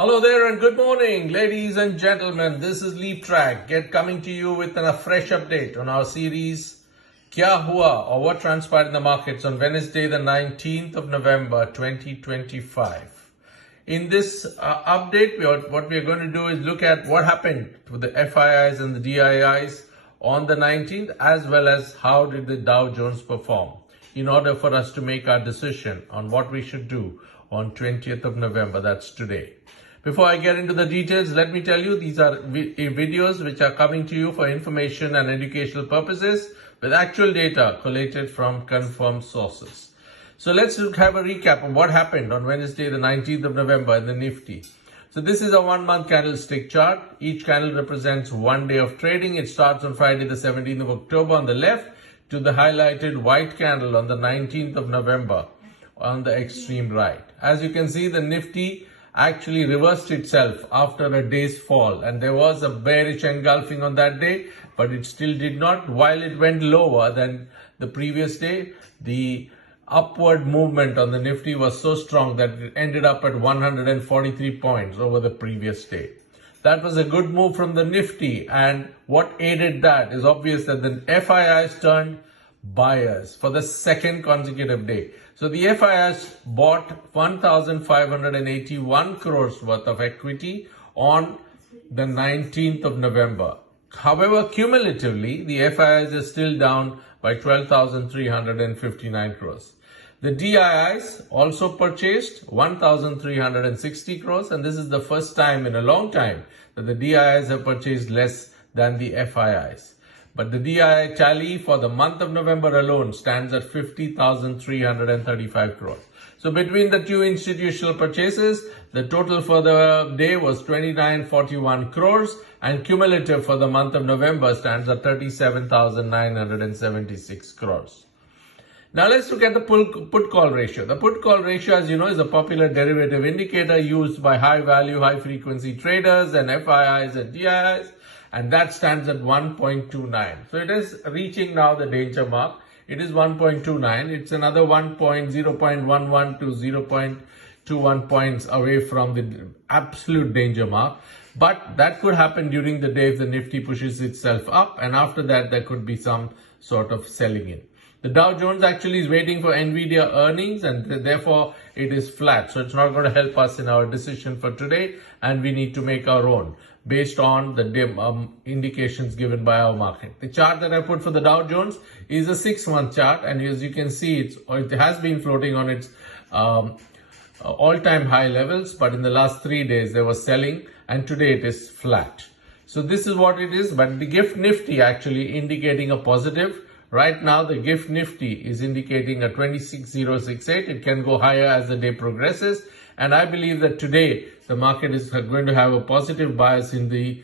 Hello there and good morning, ladies and gentlemen. This is LEAPTRAC coming to you with a fresh update on our series Kya Hua, or What Transpired in the Markets, on Wednesday the 19th of November 2025. In this update, what we are going to do is look at what happened to the FIIs and the DIIs on the 19th, as well as how did the Dow Jones perform, in order for us to make our decision on what we should do on 20th of November, that's today. Before I get into the details, let me tell you, these are videos which are coming to you for information and educational purposes with actual data collated from confirmed sources. So let's have a recap of what happened on Wednesday, the 19th of November in the Nifty. So this is a 1-month candlestick chart. Each candle represents 1 day of trading. It starts on Friday, the 17th of October on the left to the highlighted white candle on the 19th of November on the extreme right. As you can see, the Nifty actually reversed itself after a day's fall, and there was a bearish engulfing on that day, but it still did not. While it went lower than the previous day, the upward movement on the Nifty was so strong that it ended up at 143 points over the previous day. That was a good move from the Nifty, and what aided that is obvious that the FIIs turned buyers for the second consecutive day. So the FIIs bought 1,581 crores worth of equity on the 19th of November. However, cumulatively, the FIIs are still down by 12,359 crores. The DIIs also purchased 1,360 crores, and this is the first time in a long time that the DIIs have purchased less than the FIIs. But the DII tally for the month of November alone stands at 50,335 crores. So between the two institutional purchases, the total for the day was 2941 crores, and cumulative for the month of November stands at 37,976 crores. Now let's look at the put-call ratio. The put-call ratio, as you know, is a popular derivative indicator used by high-value, high-frequency traders and FIIs and DIIs. And that stands at 1.29. So it is reaching now the danger mark. It is 1.29. It's another 0.11 to 0.21 points away from the absolute danger mark. But that could happen during the day if the Nifty pushes itself up. And after that, there could be some sort of selling in. The Dow Jones actually is waiting for Nvidia earnings, and therefore it is flat. So it's not going to help us in our decision for today, and we need to make our own based on the indications given by our market. The chart that I put for the Dow Jones is a 6-month chart, and as you can see, it has been floating on its all-time high levels, but in the last 3 days there was selling, and today it is flat. So this is what it is, but the GIFT Nifty actually indicating a positive. Right now, the GIFT Nifty is indicating a 26,068. It can go higher as the day progresses. And I believe that today, the market is going to have a positive bias in the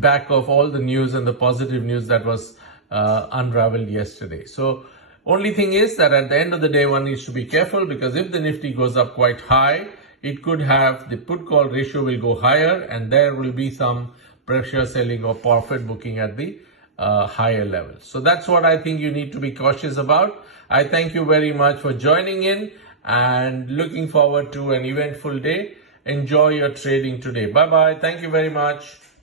back of all the news and the positive news that was unraveled yesterday. So, only thing is that at the end of the day, one needs to be careful, because if the Nifty goes up quite high, it could have the put-call ratio will go higher, and there will be some pressure selling or profit booking at the higher level. So that's what I think you need to be cautious about. I thank you very much for joining in and looking forward to an eventful day. Enjoy your trading today. Bye-bye. Thank you very much.